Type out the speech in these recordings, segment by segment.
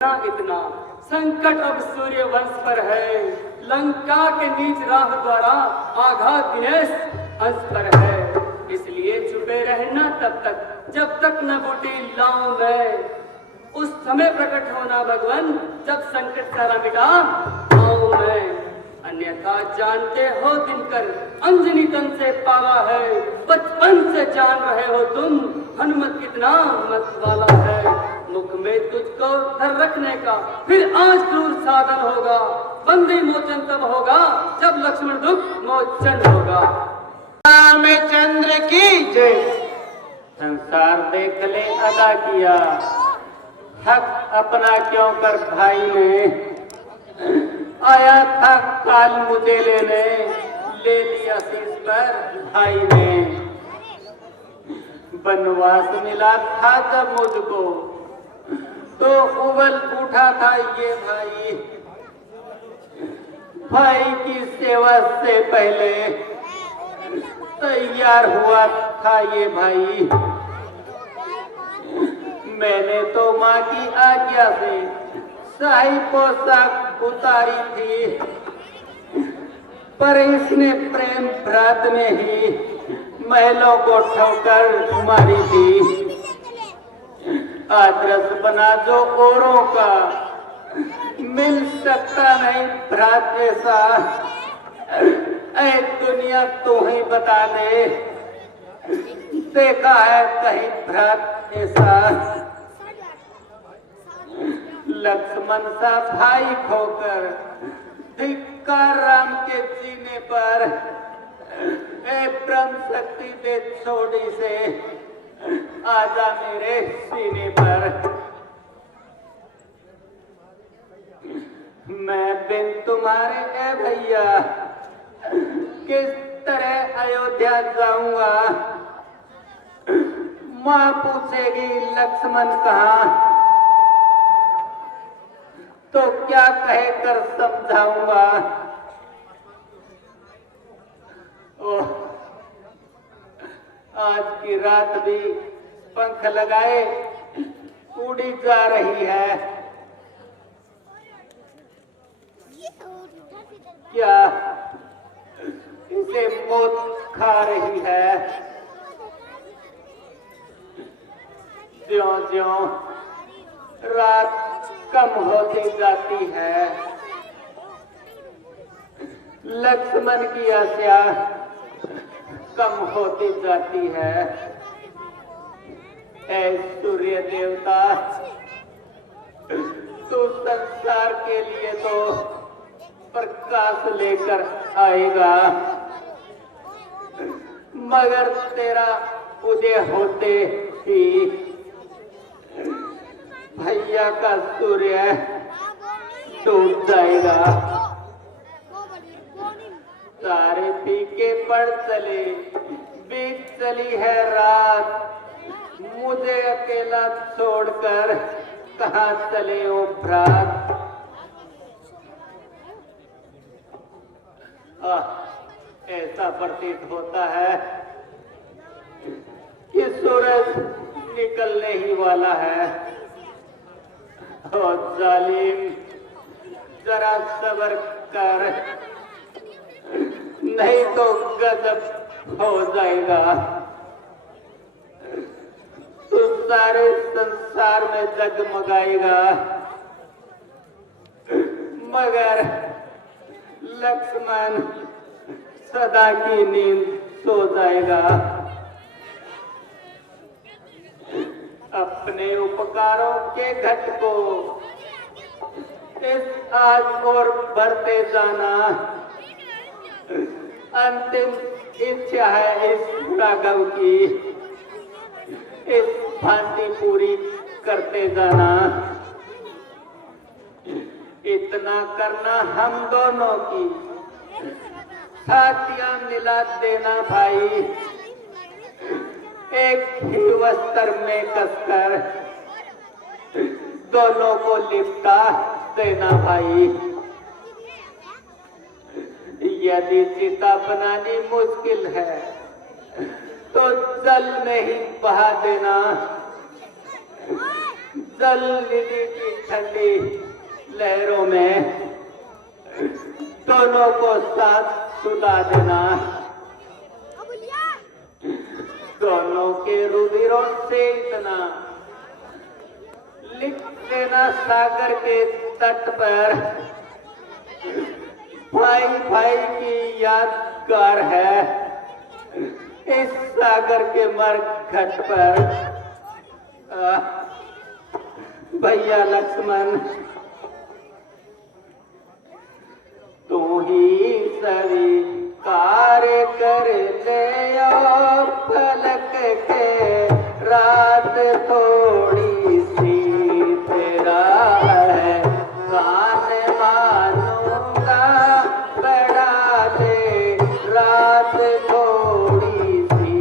इतना संकट अब सूर्य वंश पर है, लंका के नीच राह द्वारा आघात दिनेश अंश पर है। इसलिए छुपे रहना तब तक जब तक न बूटी लाऊं मैं, उस समय प्रकट होना भगवान जब संकट सारा मिटा आऊं मैं। अन्यथा जानते हो दिनकर अंजनी तन से पाला है, बचपन से जान रहे हो तुम हनुमत कितना मत वाला है। मुख में तुझको धर रखने का फिर आज क्रूर साधन होगा, बंदी मोचन तब होगा जब लक्ष्मण दुख मोचन होगा। रामचंद्र की जय। संसार देख ले अदा किया, हक अपना क्यों कर भाई ने। आया था काल मुझे लेने, ले लिया शीश पर भाई ने। वनवास मिला था जब मुझको तो उबल उठा था ये भाई। भाई की सेवा से पहले तैयार हुआ था ये भाई। मैंने तो माँ की आज्ञा से शाही पोशाक उतारी थी, पर इसने प्रेम भ्रात में ही महलों को ठोकर मारी थी। आदर्श बना जो औरों का, मिल सकता नहीं भ्रात ऐसा। ऐ दुनिया तू ही बता दे, देखा है कहीं भ्रात ऐसा। लक्ष्मण सा भाई खोकर धिक्कार राम के जीने पर। ए ब्रह्म शक्ति दे छोड़ी से आजा मेरे सीने पर। मैं बिन तुम्हारे ए भैया किस तरह अयोध्या जाऊंगा। माँ पूछेगी लक्ष्मण कहाँ, तो क्या कहकर समझाऊंगा। ओह, आज की रात भी पंख लगाए उड़ी जा रही है। क्या इसे मौत खा रही है। ज्यों-ज्यों रात कम होती जाती है, लक्ष्मण की आशा कम होती जाती है। ऐ सूर्य देवता, तू संसार के लिए तो प्रकाश लेकर आएगा, मगर तेरा उदय होते ही भैया का सूर्य डूब जाएगा। तारे फीके पड़ चले, बीत चली है रात, मुझे अकेला छोड़कर कहाँ चले ओ भ्रात। ऐसा प्रतीत होता है कि सूरज निकलने ही वाला है। ओ जालिम, जरा सब्र कर, नहीं तो गजब हो जाएगा। तू सारे संसार में जगमगाएगा, मगर लक्ष्मण सदा की नींद सो जाएगा। अपने उपकारों के घट को इस आग और भरते जाना अंतिम इच्छा है इस राघव की। इस भांति पूरी करते जाना, इतना करना हम दोनों की छातियां मिला देना भाई। एक ही वस्त्र में कसकर दोनों को लिपटा देना भाई। यदि चिता बनानी मुश्किल है तो जल में ही बहा देना। जल निधि की ठंडी लहरों में दोनों को साथ सुला देना। दोनों के रुधिरों से इतना लिख देना सागर के तट पर, भाई भाई की यादगार है इस सागर के मरघट पर। भैया लक्ष्मण, तू ही सभी कार्य कर ले ओ फलक के, रात थोड़ी सी तेरा है कान मानूंगा बढ़ा दे, रात थोड़ी सी।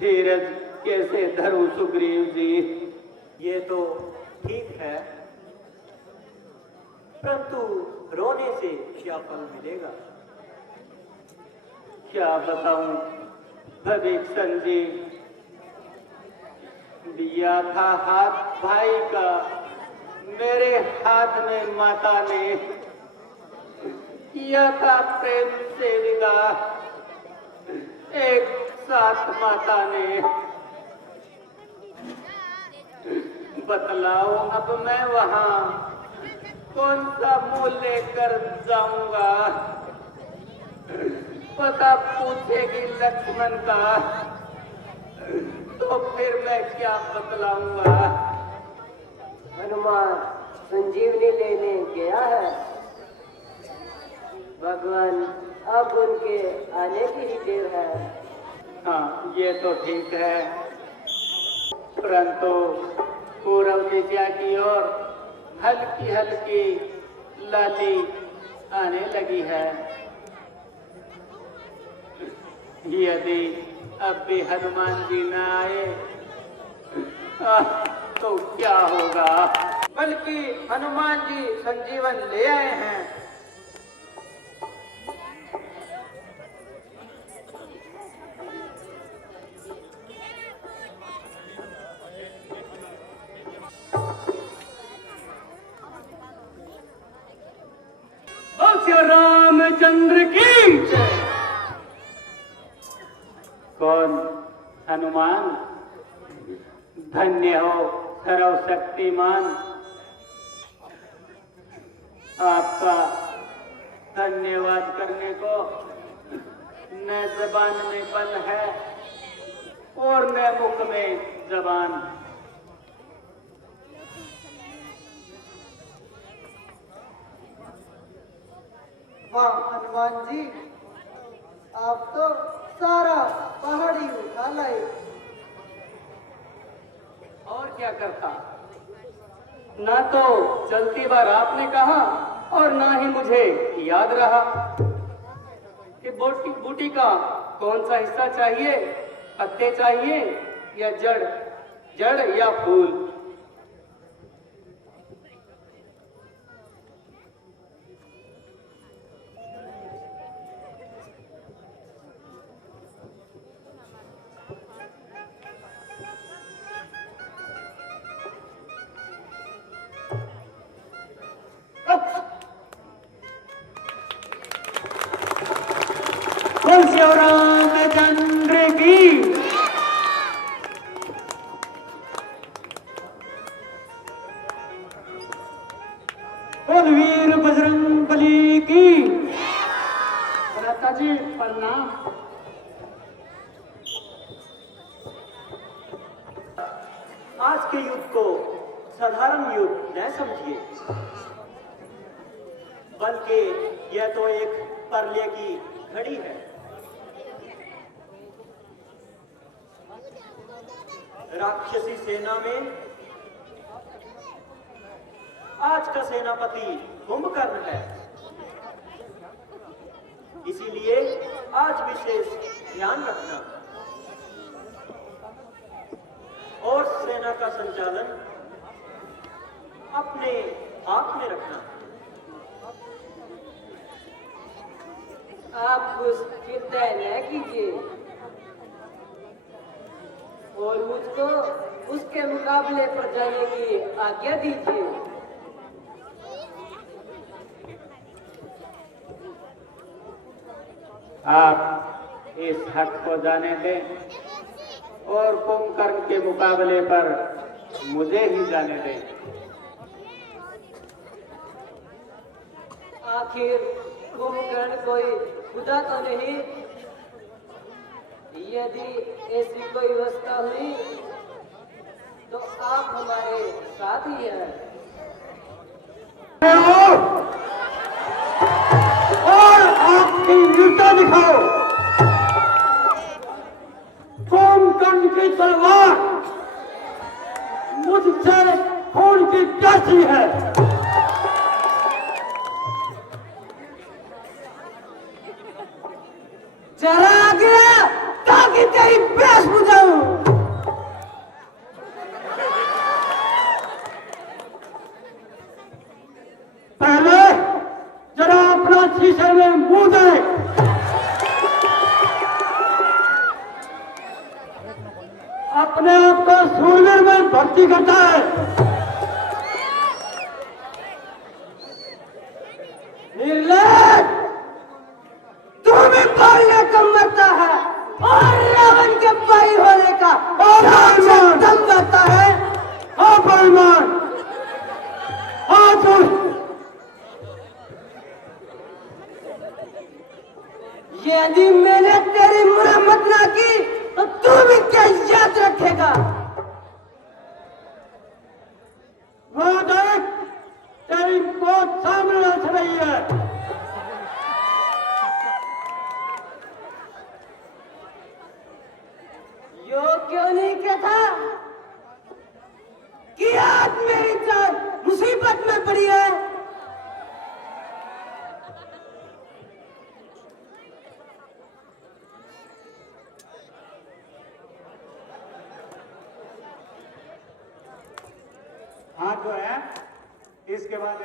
धीरज कैसे धरूं सुग्रीव जी? ये तो ठीक है, परंतु रोने से क्या फल मिलेगा? क्या बताऊं भविष्य जी, दिया था हाथ भाई का, मेरे हाथ में माता ने किया था प्रेम से विदा, एक साथ माता ने। बतलाओ अब मैं वहां कौन सा मुंह लेकर जाऊंगा? पता पूछेगी लक्ष्मण का तो फिर मैं क्या बतलाऊंगा? हनुमान संजीवनी लेने गया है। भगवान अब उनके आने की ही देर है। हाँ, ये तो ठीक है, परंतु पूर्व दिशा की ओर हल्की हल्की लाली आने लगी है। यदि अब भी हनुमान जी न आए तो क्या होगा? बल्कि हनुमान जी संजीवन ले आए हैं। रामचंद्र की जय। कौन? हनुमान? धन्य हो सर्वशक्तिमान, आपका धन्यवाद करने को न जबान में बल है और न मुख में जबान। वाह हनुमान जी, आप तो सारा पहाड़ी उठा लाए। और क्या करता, ना तो चलती बार आपने कहा और ना ही मुझे याद रहा कि बूटी का कौन सा हिस्सा चाहिए, पत्ते चाहिए या जड़ या फूल। रामचंद्र की वीर बजरंगबली की। जी प्रणाम। आज के युद्ध को साधारण युद्ध न समझिए, बल्कि यह तो एक परले की घड़ी है। राक्षसी सेना में आज का सेनापति कुंभकर्ण है, इसीलिए आज विशेष ध्यान रखना और सेना का संचालन अपने हाथ में रखना। आप कुछ चिंता न कीजिए और मुझको उसके मुकाबले पर जाने की आज्ञा दीजिए। आप इस हट को जाने दें और कुंभकर्ण के मुकाबले पर मुझे ही जाने दें। आखिर कुंभकर्ण कोई खुदा तो नहीं? यदि ऐसी कोई व्यवस्था हुई तो आप हमारे साथ ही हैं। और आपकी वीरता दिखाओ। कुंभकर्ण की तलवार मुझसे खून की प्यासी है। चला गया ताकि तेरी प्यास बुझाऊं। पहले जरा अपना शीशे में मुंह दे। अपने आप को सूरवीर में भर्ती करता है। निर्लज, तू भी बोलने को मरता है और रावण के भाई होने का दम बता है। अपमान, यदि मैंने तेरी मुरम्मत ना की तो तू भी क्या याद रखेगा? वो देख, तेरी मौत सामने नाच रही है। यो क्यों नहीं कहता कि आज मेरी जान मुसीबत में पड़ी है? हाँ तो है, इसके बाद